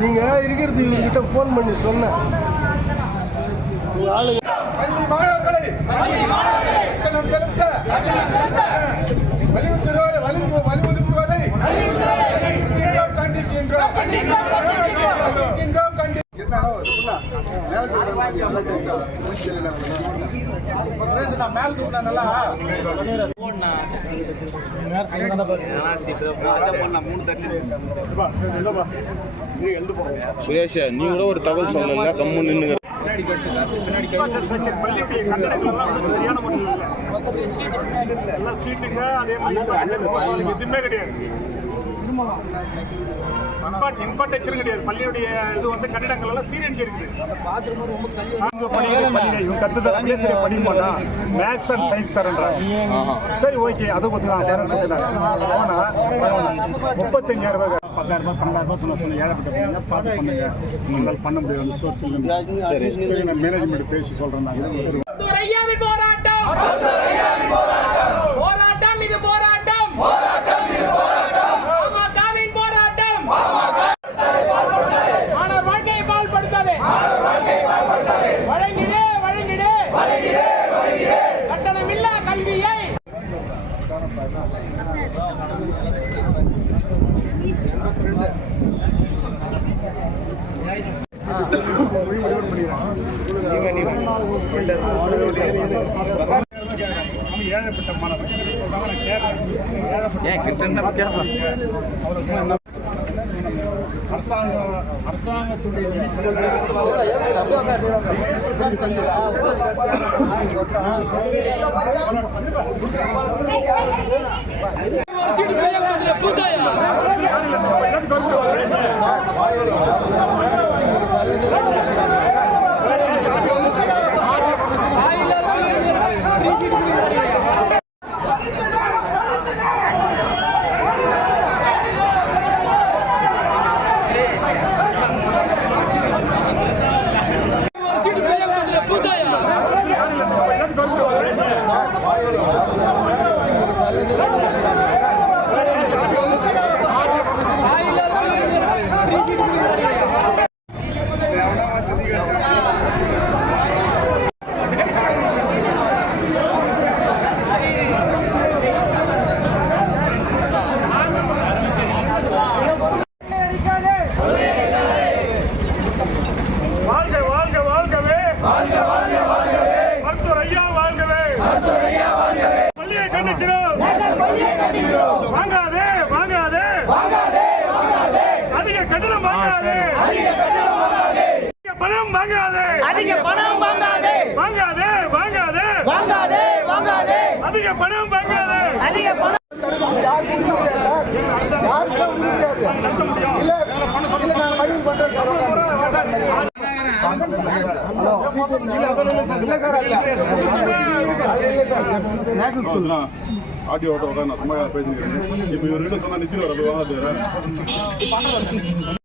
நீங்க இருக்கிறது இவர்கிட்ட ஃபோன் பண்ணி சொன்னேன். ஆளுங்க சுரேஷ் நீ கூட ஒரு தகவல் சொல்லல. கம்மு நின்னுங்க எல்லாம் சரியான சீட்டுங்க அதே மாதிரி எதுவுமே கிடையாது. இன்ஃபாக்ட் இன்ஃப்ராஸ்ட்ரக்சரும் கிடையாது. பள்ளியுடைய இது வந்து கட்டிடங்கள் எல்லாம் சீரழிஞ்சு இருக்குது நாங்க படிக்கிற பள்ளியில இவங்க கத்துதல் அப்படியே சரி படிக்க மாட்டான் மேக்ஸ் அண்ட் சயின்ஸ் தரேன்றாங்க. சரி ஓகே அதை பற்றி நான் வேற சொல்லிட்டாங்க ஆனால் முப்பத்தஞ்சாயிரம் ரூபாய் பத்தாயிரம் ரூபாய் பன்னெண்டாயிரம் ரூபாய் சொல்ல சொன்ன ஏழப்பட்ட பார்த்து பண்ணுங்க? உங்களால் பண்ண முடியாது. சோர்ஸ் சரி சரி நான் மேனேஜ்மெண்ட் பேசி சொல்கிறேன் நான். சரி போராட்டம் ஏழைப்பட்ட மாணவன் சொல்றாங்க, நான் அரசாங்கத்துடைய வாழ்க கண்டிக்கிறோம் வாங்காதே வாங்காதே. அதிக கட்டணம் வாங்காதே. அதிக பணம் வாங்காதே. அதிக பணம் வாங்காதே. வாங்காதே வாங்காதே. வாங்காதே வாங்காதே. அதிக பணம் வாங்காதே. அதிக பணம். ஆடியோ ஓட்ட உட்காந்து சும்மா பேசிக்கிறேன் இப்போ இவர்கிட்ட சொன்னா நிச்சயம் வரது வாங்க